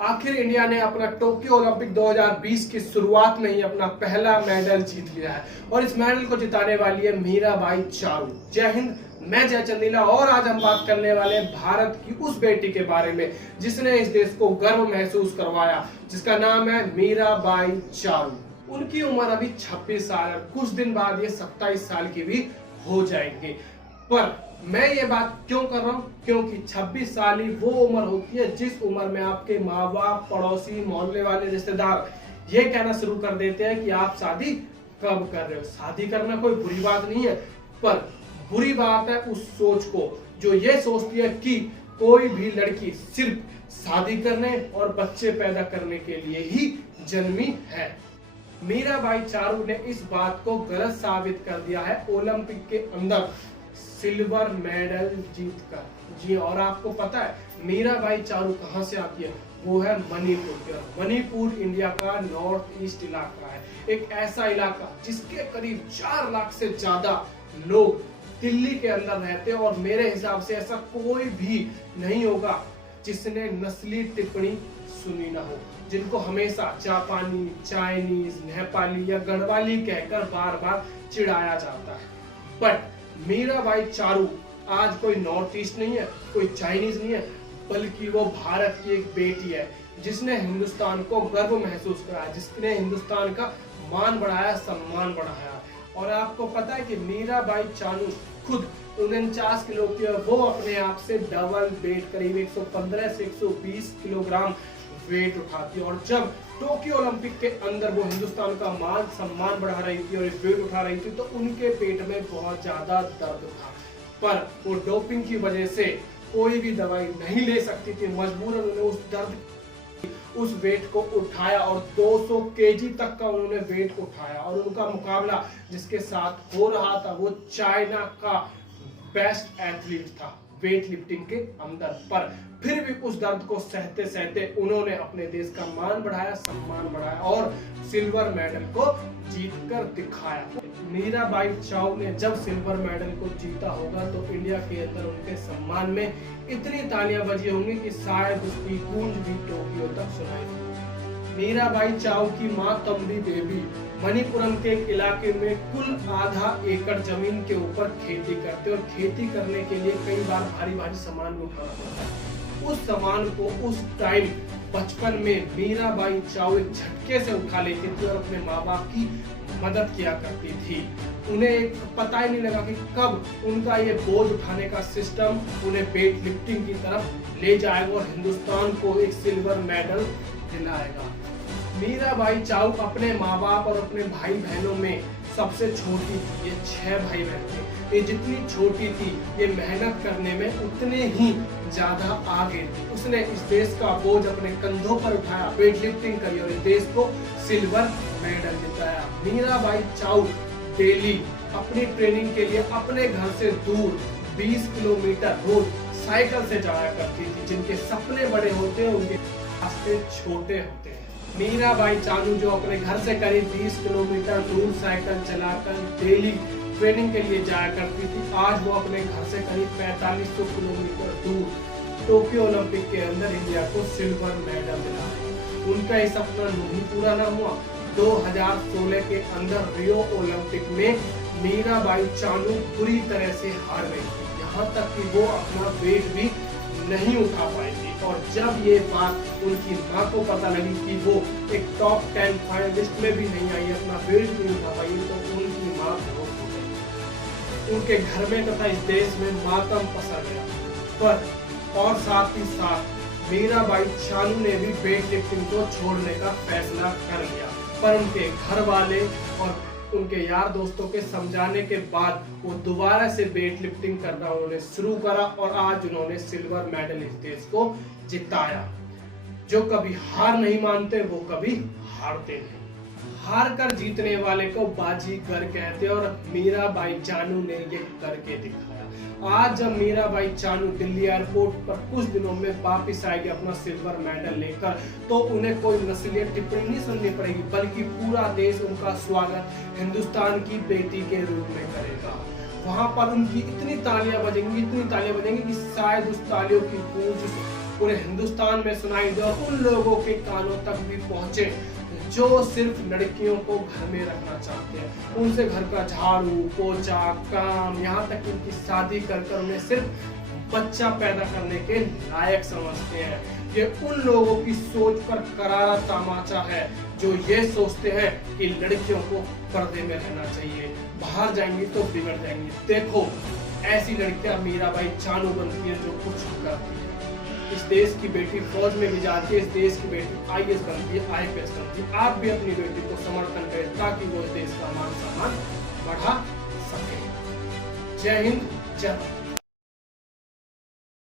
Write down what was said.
आखिर इंडिया ने अपना टोक्यो ओलंपिक 2020 की शुरुआत में ही अपना पहला मेडल जीत लिया है और इस मेडल को जिताने वाली है मीराबाई चानू। जय हिंद, मैं जय चंदीला और आज हम बात करने वाले हैं भारत की उस बेटी के बारे में जिसने इस देश को गर्व महसूस करवाया, जिसका नाम है मीराबाई चानू। उनकी उम्र अभी 26 साल है, कुछ दिन बाद ये 27 साल की भी हो जाएंगे। पर मैं ये बात क्यों कर रहा हूँ, क्योंकि 26 साल ही वो उम्र होती है जिस उम्र में आपके माँ बाप, पड़ोसी, मोहल्ले वाले, रिश्तेदार ये कहना शुरू कर देते हैं कि आप शादी कब कर रहे हो। शादी करना कोई बुरी बात नहीं है, पर बुरी बात है उस सोच को जो ये सोचती है कि कोई भी लड़की सिर्फ शादी करने और बच्चे पैदा करने के लिए ही जन्मी है। मीराबाई चानू ने इस बात को गलत साबित कर दिया है ओलंपिक के अंदर सिल्वर मेडल जीतकर। जी, और आपको पता है मीराबाई चानू कहां से आती है? वो है मणिपुर की। मणिपुर इंडिया का नॉर्थ ईस्ट इलाका है, एक ऐसा इलाका जिसके करीब 4 लाख से ज्यादा लोग दिल्ली के अंदर रहते हैं और मेरे हिसाब से ऐसा कोई भी नहीं होगा जिसने नस्ली टिप्पणी सुनी ना हो, जिनको हमेशा जापानी, चाइनीज, नेपाली या गढ़वाली कहकर बार बार चिढ़ाया जाता है। बट मीराबाई चानू आज कोई नॉर्थ ईस्ट नहीं है, कोई चाइनीज नहीं है, बल्कि वो भारत की एक बेटी है जिसने हिंदुस्तान को गर्व महसूस कराया, जिसने हिंदुस्तान का मान बढ़ाया, सम्मान बढ़ाया। और आपको पता है कि मीराबाई चानू खुद 49 किलो की है, वो अपने आप से डबल वेट करीब 115 से 120 किलोग्राम वेट उठाती है। और जब टोक्यो ओलंपिक के अंदर वो हिंदुस्तान का मान सम्मान बढ़ा रही थी और वेट उठा रही थी तो उनके पेट में बहुत ज्यादा दर्द था, पर वो डोपिंग की वजह से कोई भी दवाई नहीं ले सकती थी। मजबूरन उन्होंने उस दर्द, उस वेट को उठाया और 200 केजी तक का उन्होंने वेट उठाया। और उनका मुकाबला जिसके साथ हो रहा था वो चाइना का बेस्ट एथलीट था वेट लिफ्टिंग के अंदर। पर फिर भी उस दर्द को सहते सहते उन्होंने अपने देश का मान बढ़ाया, सम्मान बढ़ाया और सिल्वर मेडल को जीतकर दिखाया। मीराबाई चानू ने जब सिल्वर मेडल को जीता होगा तो इंडिया के अंदर उनके सम्मान में इतनी तालियां बजी होंगी कि शायद उसकी गूंज भी टोक्यो तक सुनाई दी। मीराबाई चानू की मां तंबी देवी मणिपुरम के एक इलाके में कुल आधा एकड़ जमीन के ऊपर खेती करते और खेती करने के लिए कई बार भारी भारी सामान भी उठाना पड़ता है। उस सामान को उस टाइम बचपन में मीराबाई चानू एक झटके से उठा लेती थी और अपने माँ बाप की मदद किया करती थी। उन्हें पता ही नहीं लगा कि कब उनका ये बोझ उठाने का सिस्टम उन्हें वेट लिफ्टिंग की तरफ ले जाएगा और हिंदुस्तान को एक सिल्वर मेडल दिलाएगा। मीराबाई चानू अपने माँ बाप और अपने भाई बहनों में सबसे छोटी थी। ये 6 भाई बहन थे। ये जितनी छोटी थी ये मेहनत करने में उतने ही ज्यादा आगे थी। उसने इस देश का बोझ अपने कंधों पर उठाया, वेट लिफ्टिंग करी और इस देश को सिल्वर मेडल जिताया। मीराबाई चानू डेली अपनी ट्रेनिंग के लिए अपने घर से दूर 20 किलोमीटर रोज साइकिल से जाया करती थी। जिनके सपने बड़े होते हैं उनके रास्ते छोटे होते हैं। मीराबाई चानू जो अपने घर से करीब 20 किलोमीटर दूर साइकिल चलाकर डेली ट्रेनिंग के लिए जाया करती थी, आज वो अपने घर से करीब 4500 किलोमीटर दूर टोक्यो ओलंपिक के अंदर इंडिया को सिल्वर मेडल दिला है। उनका ये सपना नहीं पूरा ना हुआ। 2016 के अंदर रियो ओलंपिक में मीराबाई चानू पूरी तरह से हार गई थी, यहाँ तक कि वो अपना वेट भी नहीं उठा पाई थी। और जब ये बात उनकी माँ को पता लगी कि वो एक टॉप 10 फाइनलिस्ट में भी नहीं आई, अपना वेट नहीं उठा पाई, तो उनकी माँ बेहोश हो गई। उनके घर में तथा इस देश में मातम पसर गया। पर और साथ ही साथ मीराबाई चानू ने भी वेट लिफ्टिंग को छोड़ने का फैसला कर लिया, पर उनके घर वाले और उनके यार दोस्तों के समझाने के बाद वो दोबारा से वेट लिफ्टिंग करना उन्होंने शुरू करा और आज उन्होंने सिल्वर मेडल इस देश को जिताया। जो कभी हार नहीं मानते वो कभी हारते नहीं। हार कर जीतने वाले को बाजीगर कहते हैं और मीराबाई चानू ने ये करके दिखाया। आज जब मीराबाई चानू दिल्ली एयरपोर्ट पर कुछ दिनों में वापिस आएगी अपना सिल्वर मेडल लेकर, तो उन्हें कोई नस्लीय टिप्पणी नहीं सुननी पड़ेगी, बल्कि पूरा देश उनका स्वागत हिंदुस्तान की बेटी के रूप में करेगा। वहां पर उनकी इतनी तालियां बजेंगी कि शायद उस तालियों की गूंज पूरे हिंदुस्तान में सुनाई दे और उन लोगों के कानों तक भी पहुंचे जो सिर्फ लड़कियों को घर में रखना चाहते हैं, उनसे घर का झाड़ू पोछा काम, यहाँ तक उनकी शादी कर कर उन्हें सिर्फ बच्चा पैदा करने के लायक समझते हैं। ये उन लोगों की सोच पर करारा तमाचा है जो ये सोचते हैं कि लड़कियों को पर्दे में रहना चाहिए, बाहर जाएंगी तो बिगड़ जाएंगी। देखो ऐसी लड़कियां मीराबाई चानू बनती है जो कुछ करती है। इस देश की बेटी फौज में भी जाती है, इस देश की बेटी IAS बनती है, IPS बनती है। आप भी अपनी बेटी को समर्थन करें ताकि वो इस देश का मान सम्मान बढ़ा सके। जय हिंद, जय भारत।